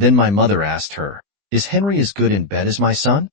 Then my mother asked her, "Is Henry as good in bed as my son?"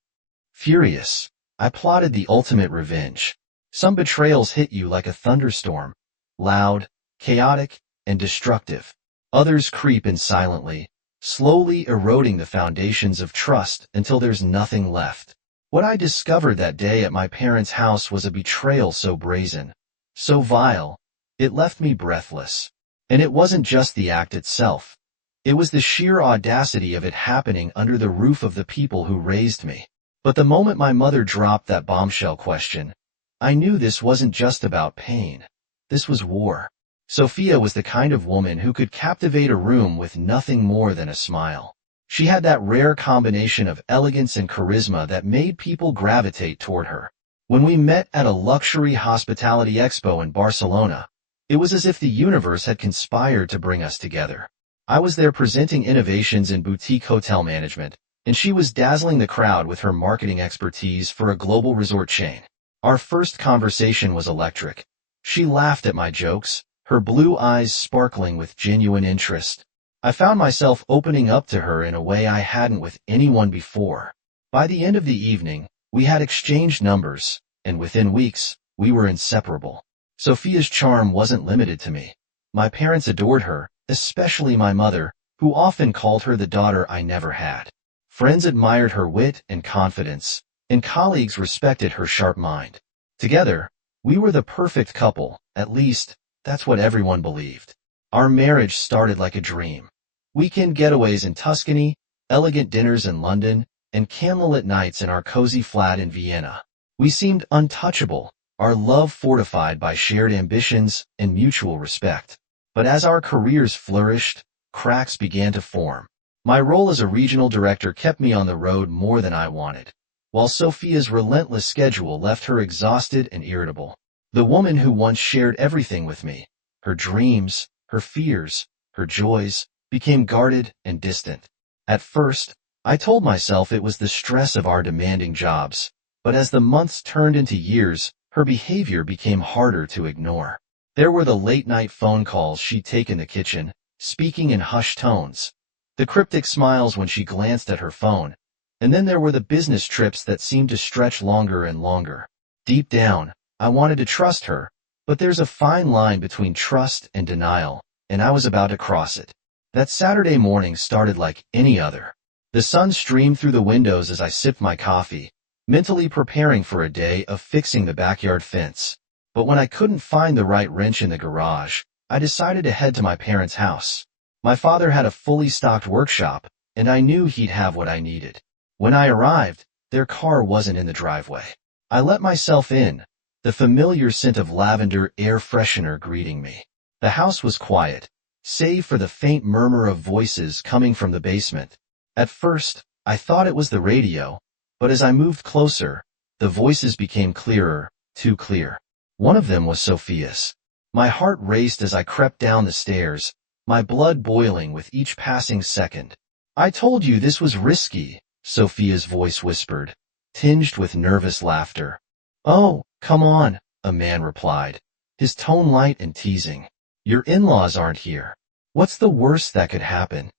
Furious, I plotted the ultimate revenge. Some betrayals hit you like a thunderstorm, loud, chaotic, and destructive. Others creep in silently, slowly eroding the foundations of trust until there's nothing left. What I discovered that day at my parents' house was a betrayal so brazen, so vile, it left me breathless. And it wasn't just the act itself. It was the sheer audacity of it happening under the roof of the people who raised me. But the moment my mother dropped that bombshell question, I knew this wasn't just about pain. This was war. Sophia was the kind of woman who could captivate a room with nothing more than a smile. She had that rare combination of elegance and charisma that made people gravitate toward her. When we met at a luxury hospitality expo in Barcelona, it was as if the universe had conspired to bring us together. I was there presenting innovations in boutique hotel management, and she was dazzling the crowd with her marketing expertise for a global resort chain. Our first conversation was electric. She laughed at my jokes, her blue eyes sparkling with genuine interest. I found myself opening up to her in a way I hadn't with anyone before. By the end of the evening, we had exchanged numbers, and within weeks, we were inseparable. Sophia's charm wasn't limited to me. My parents adored her, especially my mother, who often called her the daughter I never had. Friends admired her wit and confidence, and colleagues respected her sharp mind. Together, we were the perfect couple, at least, that's what everyone believed. Our marriage started like a dream. Weekend getaways in Tuscany, elegant dinners in London, and candlelit nights in our cozy flat in Vienna. We seemed untouchable, our love fortified by shared ambitions and mutual respect. But as our careers flourished, cracks began to form. My role as a regional director kept me on the road more than I wanted, while Sophia's relentless schedule left her exhausted and irritable. The woman who once shared everything with me, her dreams, her fears, her joys, became guarded and distant. At first, I told myself it was the stress of our demanding jobs, but as the months turned into years, her behavior became harder to ignore. There were the late-night phone calls she'd take in the kitchen, speaking in hushed tones, the cryptic smiles when she glanced at her phone, and then there were the business trips that seemed to stretch longer and longer. Deep down, I wanted to trust her, but there's a fine line between trust and denial, and I was about to cross it. That Saturday morning started like any other. The sun streamed through the windows as I sipped my coffee, mentally preparing for a day of fixing the backyard fence. But when I couldn't find the right wrench in the garage, I decided to head to my parents' house. My father had a fully stocked workshop, and I knew he'd have what I needed. When I arrived, their car wasn't in the driveway. I let myself in, the familiar scent of lavender air freshener greeting me. The house was quiet, save for the faint murmur of voices coming from the basement. At first, I thought it was the radio, but as I moved closer, the voices became clearer, too clear. One of them was Sophia's. My heart raced as I crept down the stairs, my blood boiling with each passing second. "I told you this was risky," Sophia's voice whispered, tinged with nervous laughter. "Oh, come on," a man replied, his tone light and teasing. "Your in-laws aren't here. What's the worst that could happen?"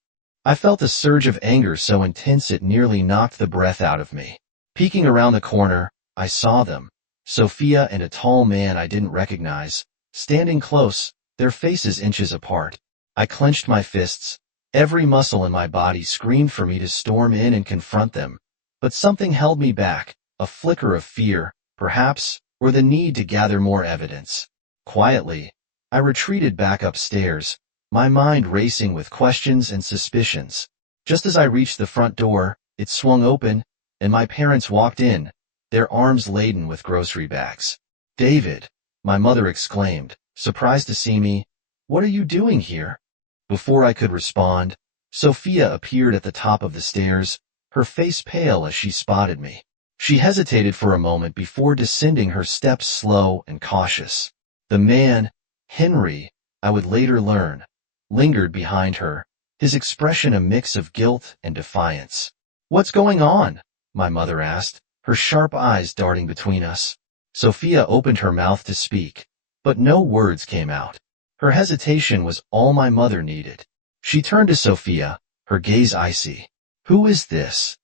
I felt a surge of anger so intense it nearly knocked the breath out of me. Peeking around the corner, I saw them, Sophia and a tall man I didn't recognize, standing close, their faces inches apart. I clenched my fists. Every muscle in my body screamed for me to storm in and confront them. But something held me back, a flicker of fear, perhaps, or the need to gather more evidence. Quietly, I retreated back upstairs, my mind racing with questions and suspicions. Just as I reached the front door, it swung open, and my parents walked in, their arms laden with grocery bags. "David," my mother exclaimed, surprised to see me, "what are you doing here?" Before I could respond, Sophia appeared at the top of the stairs, her face pale as she spotted me. She hesitated for a moment before descending, her steps slow and cautious. The man, Henry, I would later learn, lingered behind her, his expression a mix of guilt and defiance. "What's going on?" my mother asked, her sharp eyes darting between us. Sophia opened her mouth to speak, but no words came out. Her hesitation was all my mother needed. She turned to Sophia, her gaze icy. Who is this?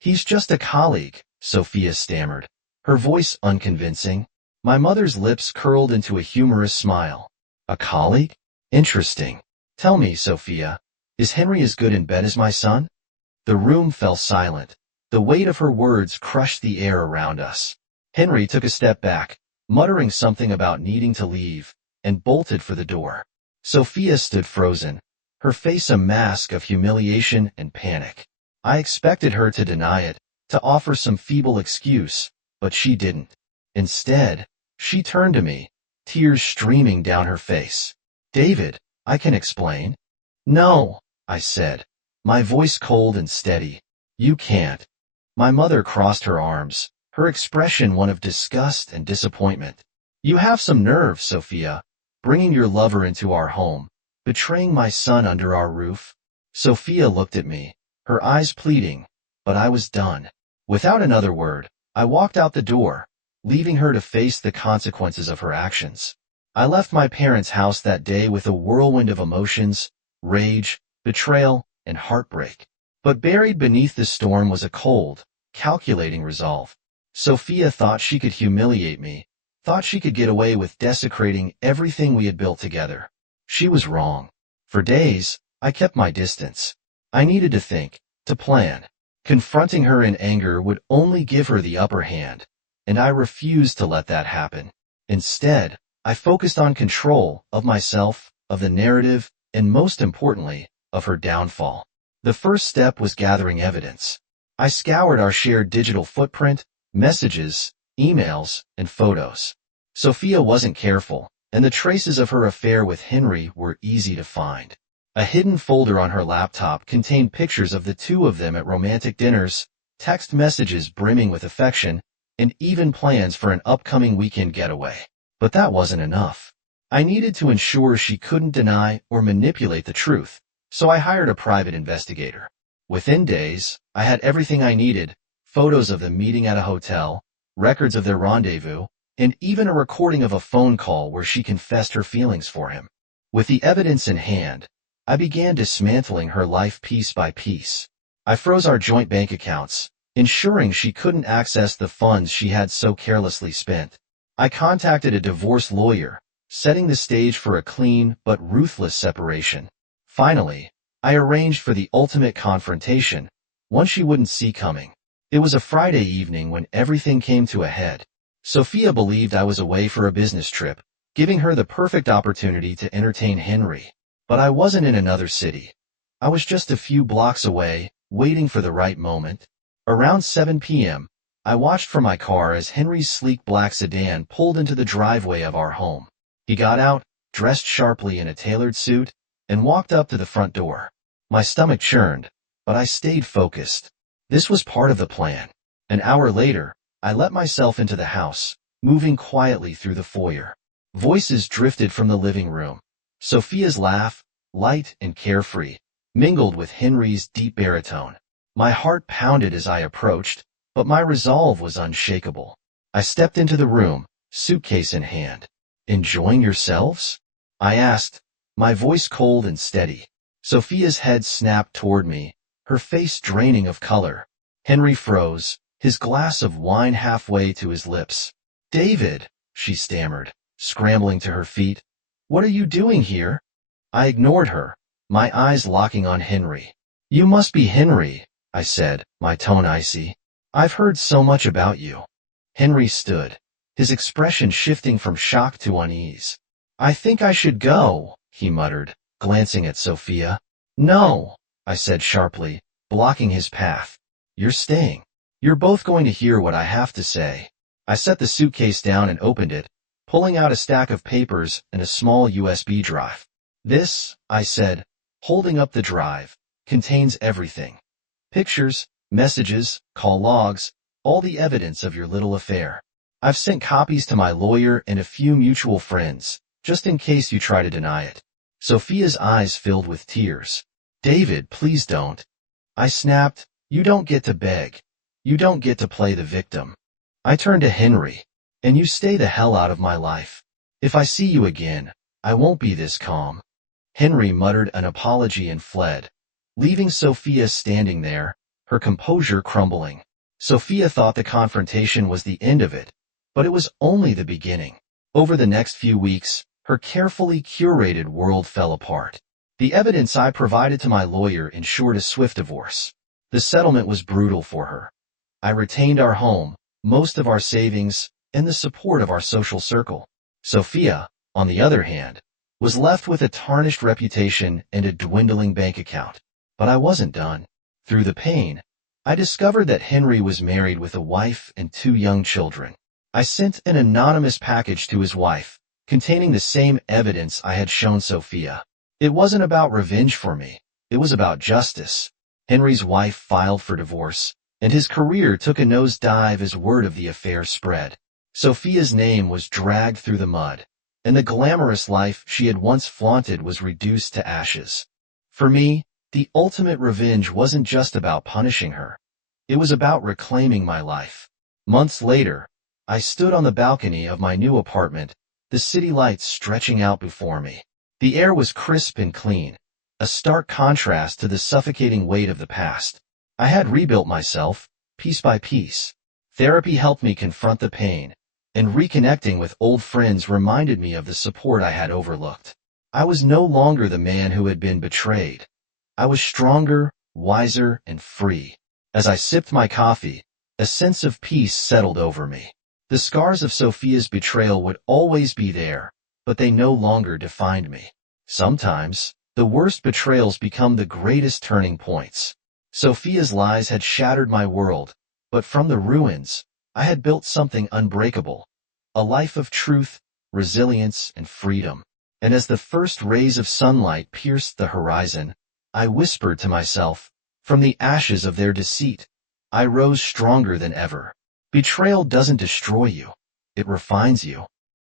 He's just a colleague, Sophia stammered, her voice unconvincing. My mother's lips curled into a humorous smile. A colleague? Interesting. Tell me, Sophia, is Henry as good in bed as my son? The room fell silent. The weight of her words crushed the air around us. Henry took a step back, muttering something about needing to leave, and bolted for the door. Sophia stood frozen, her face a mask of humiliation and panic. I expected her to deny it, to offer some feeble excuse, but she didn't. Instead, she turned to me, tears streaming down her face. David, I can explain. No, I said, my voice cold and steady. You can't. My mother crossed her arms, her expression one of disgust and disappointment. You have some nerve, Sophia, bringing your lover into our home, betraying my son under our roof. Sophia looked at me, her eyes pleading, but I was done. Without another word, I walked out the door, leaving her to face the consequences of her actions. I left my parents' house that day with a whirlwind of emotions, rage, betrayal, and heartbreak. But buried beneath the storm was a cold, calculating resolve. Sophia thought she could humiliate me, thought she could get away with desecrating everything we had built together. She was wrong. For days, I kept my distance. I needed to think, to plan. Confronting her in anger would only give her the upper hand, and I refused to let that happen. Instead, I focused on control of myself, of the narrative, and most importantly, of her downfall. The first step was gathering evidence. I scoured our shared digital footprint, messages, emails, and photos. Sophia wasn't careful, and the traces of her affair with Henry were easy to find. A hidden folder on her laptop contained pictures of the two of them at romantic dinners, text messages brimming with affection, and even plans for an upcoming weekend getaway. But that wasn't enough. I needed to ensure she couldn't deny or manipulate the truth, so I hired a private investigator. Within days, I had everything I needed: photos of them meeting at a hotel, records of their rendezvous, and even a recording of a phone call where she confessed her feelings for him. With the evidence in hand, I began dismantling her life piece by piece. I froze our joint bank accounts, ensuring she couldn't access the funds she had so carelessly spent. I contacted a divorce lawyer, setting the stage for a clean but ruthless separation. Finally, I arranged for the ultimate confrontation, one she wouldn't see coming. It was a Friday evening when everything came to a head. Sophia believed I was away for a business trip, giving her the perfect opportunity to entertain Henry. But I wasn't in another city. I was just a few blocks away, waiting for the right moment. Around 7 p.m., I watched from my car as Henry's sleek black sedan pulled into the driveway of our home. He got out, dressed sharply in a tailored suit, and walked up to the front door. My stomach churned, but I stayed focused. This was part of the plan. An hour later, I let myself into the house, moving quietly through the foyer. Voices drifted from the living room. Sophia's laugh, light and carefree, mingled with Henry's deep baritone. My heart pounded as I approached, but my resolve was unshakable. I stepped into the room, suitcase in hand. Enjoying yourselves? I asked, my voice cold and steady. Sophia's head snapped toward me, her face draining of color. Henry froze, his glass of wine halfway to his lips. David, she stammered, scrambling to her feet. What are you doing here? I ignored her, my eyes locking on Henry. You must be Henry, I said, my tone icy. I've heard so much about you. Henry stood, his expression shifting from shock to unease. I think I should go, he muttered, glancing at Sophia. No, I said sharply, blocking his path. You're staying. You're both going to hear what I have to say. I set the suitcase down and opened it, pulling out a stack of papers and a small USB drive. This, I said, holding up the drive, contains everything. Pictures, messages, call logs, all the evidence of your little affair. I've sent copies to my lawyer and a few mutual friends, just in case you try to deny it. Sophia's eyes filled with tears. David, please don't. I snapped, you don't get to beg. You don't get to play the victim. I turned to Henry. And you stay the hell out of my life. If I see you again, I won't be this calm. Henry muttered an apology and fled, leaving Sophia standing there, her composure crumbling. Sophia thought the confrontation was the end of it, but it was only the beginning. Over the next few weeks, her carefully curated world fell apart. The evidence I provided to my lawyer ensured a swift divorce. The settlement was brutal for her. I retained our home, most of our savings, and the support of our social circle. Sophia, on the other hand, was left with a tarnished reputation and a dwindling bank account. But I wasn't done. Through the pain, I discovered that Henry was married with a wife and 2 young children. I sent an anonymous package to his wife, containing the same evidence I had shown Sophia. It wasn't about revenge for me. It was about justice. Henry's wife filed for divorce, and his career took a nosedive as word of the affair spread. Sophia's name was dragged through the mud, and the glamorous life she had once flaunted was reduced to ashes. For me, the ultimate revenge wasn't just about punishing her. It was about reclaiming my life. Months later, I stood on the balcony of my new apartment, the city lights stretching out before me. The air was crisp and clean, a stark contrast to the suffocating weight of the past. I had rebuilt myself, piece by piece. Therapy helped me confront the pain, and reconnecting with old friends reminded me of the support I had overlooked. I was no longer the man who had been betrayed. I was stronger, wiser, and free. As I sipped my coffee, a sense of peace settled over me. The scars of Sophia's betrayal would always be there, but they no longer defined me. Sometimes, the worst betrayals become the greatest turning points. Sophia's lies had shattered my world, but from the ruins, I had built something unbreakable. A life of truth, resilience, and freedom. And as the first rays of sunlight pierced the horizon, I whispered to myself, from the ashes of their deceit, I rose stronger than ever. Betrayal doesn't destroy you. It refines you.